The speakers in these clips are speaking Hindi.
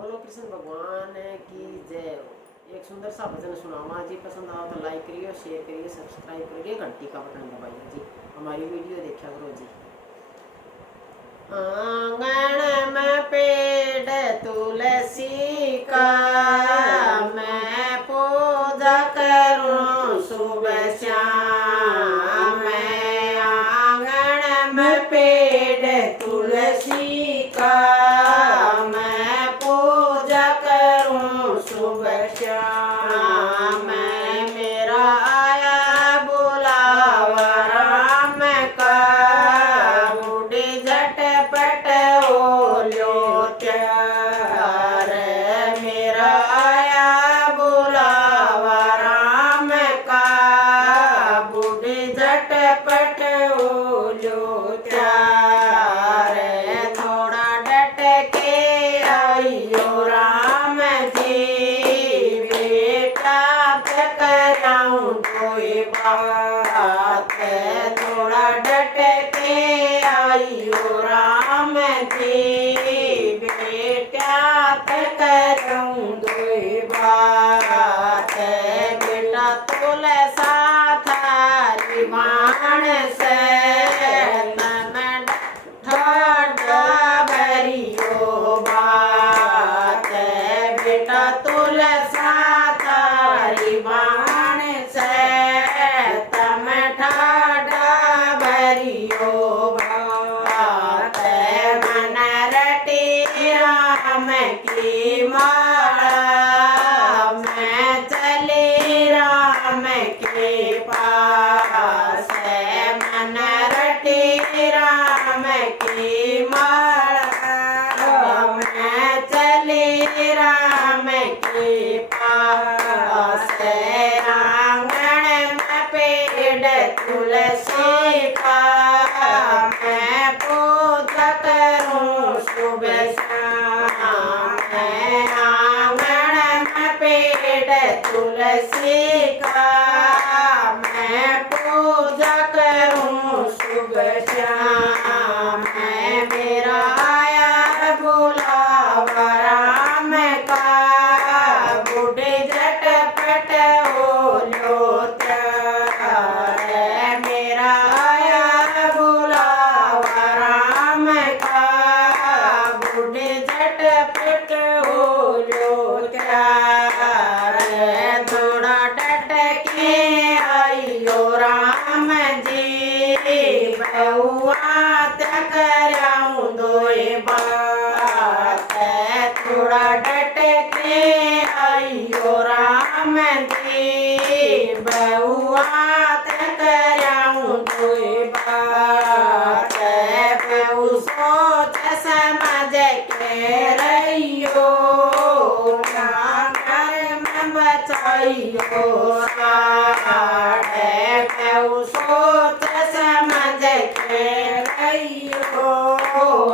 बोलो कृष्ण भगवान की जय। एक सुंदर सा भजन सुनावा जी। पसंद आओ तो लाइक करिए, शेयर करिए, सब्सक्राइब करिए, घंटी का बटन दबाइए जी। हमारी वीडियो देखा करो जी। आंगन में पेड़ तुलसी का मैं पूजा करूं सुबह शाम। मैं आंगन में पेड़ तुलसी का मैं पूजा करूं सुबह शाम। मेरा आया बुलावा राम का बूढ़ी झटपट ओलो त्यार। मेरा आया बुलावा राम का बूढ़ी झटपट ओलो त्यार। थोड़ा डट के आइयो राम जी, बेटा कराऊं कोई बात। थोड़ा डट के आइयो राम जी, बेटा कराऊं कोई बात। बेटा तुलसा थारी मान से तन ठाडा भरियो बात। बेटा तुलसा थारी मान से तम ठाडा भरियो बात। मन रटी राम की माला मैं चली राम के पास। मन रटी राम की माला मैं चली राम के पास। आंगन में पेड़ तुलसी का मैं पूजा करूं सुबह शाम। मैं आंगन में पेड़ तुलसी का मैं पूजा करूं सुबह शाम। मेरा आया बुलावा राम का बूढ़े झटपट ओलो त्यार। मेरा आया बुलावा राम का बूढ़े झटपट ओलो त्यार। थोड़ा डट के आइयो राम जी, बहुआ कराऊं दोए बात। थोड़ा डट के आइयो राम जी, बहुआ कराऊं दोए बात। बहु सोच समझ के रहियो में बचाइयो राडे। बहु सोच समझ के रहियो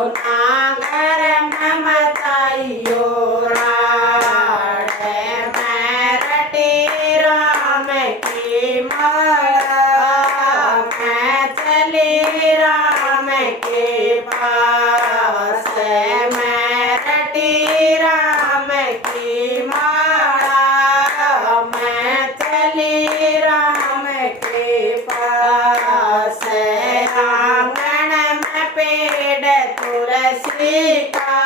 नागर में बचाइयो राडे। मैं रटी राम की माला मैं चली राम के पास। मैं रटी राम की माला मैं चली राम के पास। आंगन में पेड़ तुलसी का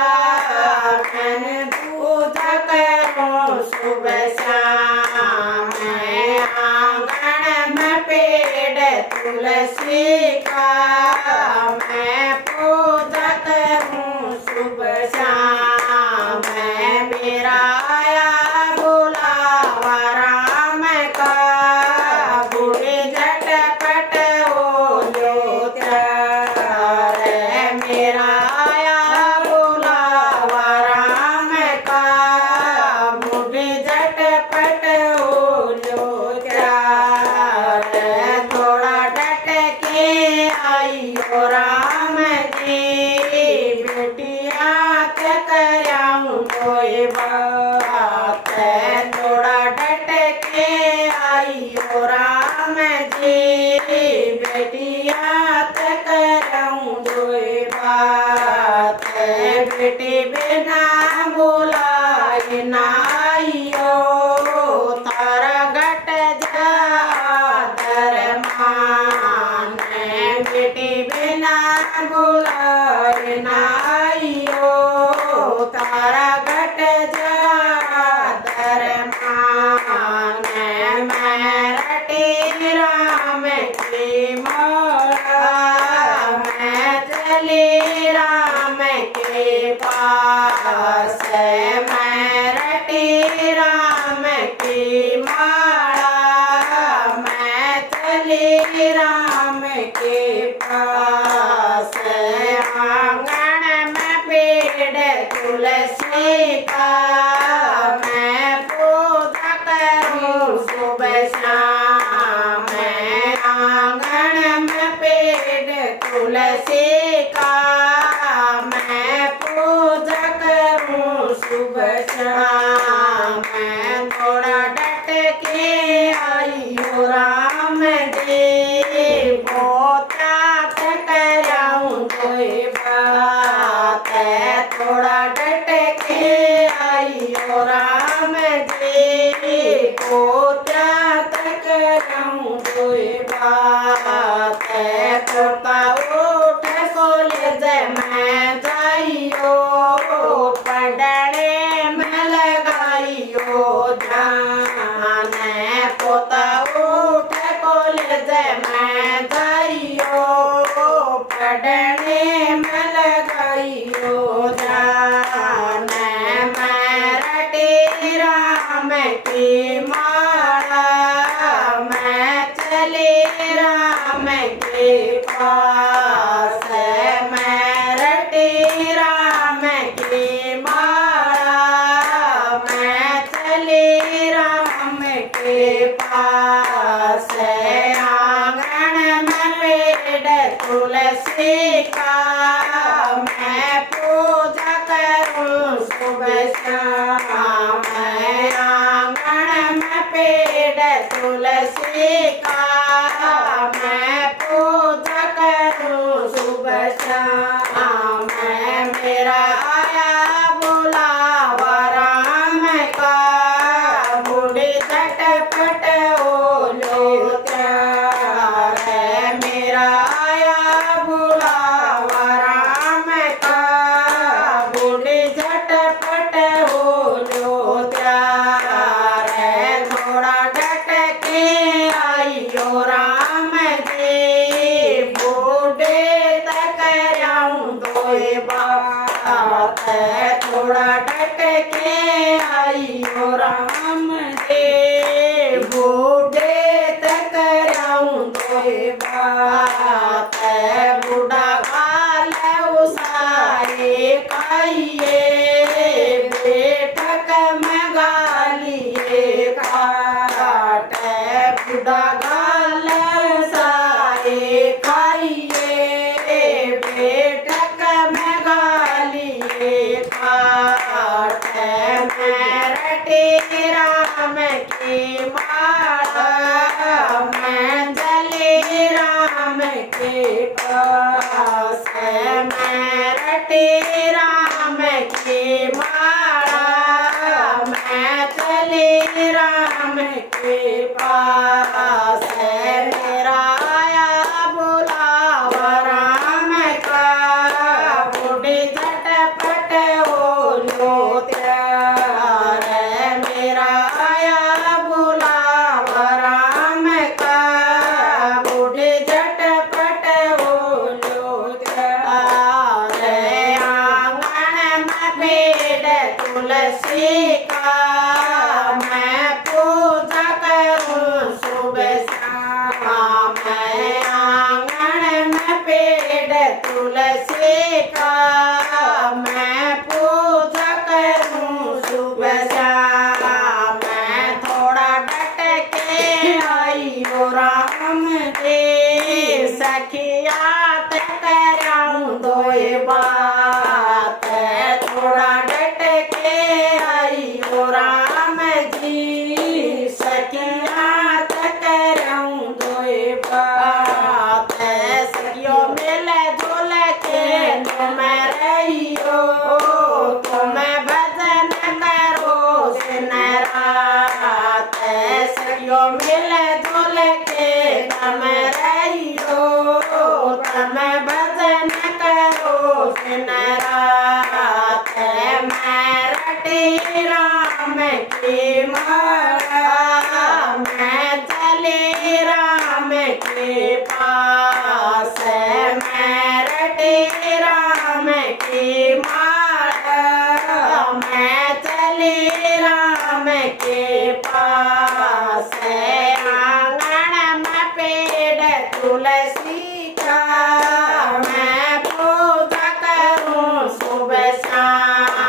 मैं पूजा करूं सुबह शाम। मैं आंगन में पेड़ तुलसी का मैं पूजा करूं सुबह शाम। मेरा आया बुलावा राम का बूढ़े झटपट ओलो त्यार। मेरा आया बुलावा राम का बूढ़े झटपट ओलो त्यार। थोड़ा डट के आइयो राम जी, बेटिया कराऊं कोई बात। थोड़ा डट के आइयो राम जी, बेटिया कराऊं कोई बात। बेटी बिना बोला मैं रटी राम की माला, मैं चली राम के पास। आंगन में पेड़ तुलसी का, मैं पूजा करूं सुबह शाम। मैं आंगन में पेड़ तुलसी का, मैं पूजा करूं सुबह शाम। मैं थोड़ा डट के आई हूँ राम जी, पोता कराऊं कोई बात। थोड़ा डट के आई हूँ राम जी, पोता कराऊं कोई बात। पोता उठ कॉलेज में जाइयो, पढ़ने में लगाइयो ध्यान। पोता उठ कॉलेज में जाइयो, पढ़ने में लगाइयो ध्यान। मैं रटी राम की माला, मैं चली राम के पास। मैं रटी राम की माला, मैं चली राम के पास। आंगन में पेड़ तुलसी का, मैं पूजा करूं सुबह शाम। मैं आंगन में पेड़ तुलसी का, मैं पूजा करूं सुबह शाम। मेरा आया बुलावा राम का, बूढ़ी झटपट ओलो त्यार। मेरा आया बुलावा राम का, बूढ़ी झटपट ओलो त्यार। थोड़ा डट के आई हो राम जी, बूढ़े तक आऊं दोए बात। थोड़ा डट के आई हो राम जी, बूढ़े तक आऊं दोए बात। बूढ़ा गाल उसारे खाइए, बेटक में गालिए काट। बूढ़ा गाल उसारे खाइए, बेटक में गालिए काट। मैं रटी राम की माला, मैं चली राम के पास। मैं रटी राम की माला, मैं चली राम के पास। मेरा आया बुलावा राम का, बूढ़ी झटपट ओलो त्यार। मेरा आया बुलावा राम का, बूढ़ी झटपट ओलो त्यार। आंगन में पेड़ तुलसी का, मैं पूजा करूं सुबह शाम। मैं आंगन में पेड़ तुलसी का, मैं पूजा करूं सुबह शाम। मैं थोड़ा डट के आई हो राम जी, सखिया कराऊं दोए बात। थोड़ा डट के आई हो राम जी, सखिया कराऊं दोए बात। सखियों मिल जुल के तुम रहियो, तुम भजन करो दिन रात। सखियों मिल जुल के तुम रहियो, तुम भजन करो दिन रात। मैं रटी राम की माला, मैं चली राम के पास। मैं रटी राम की माला, मैं श्याम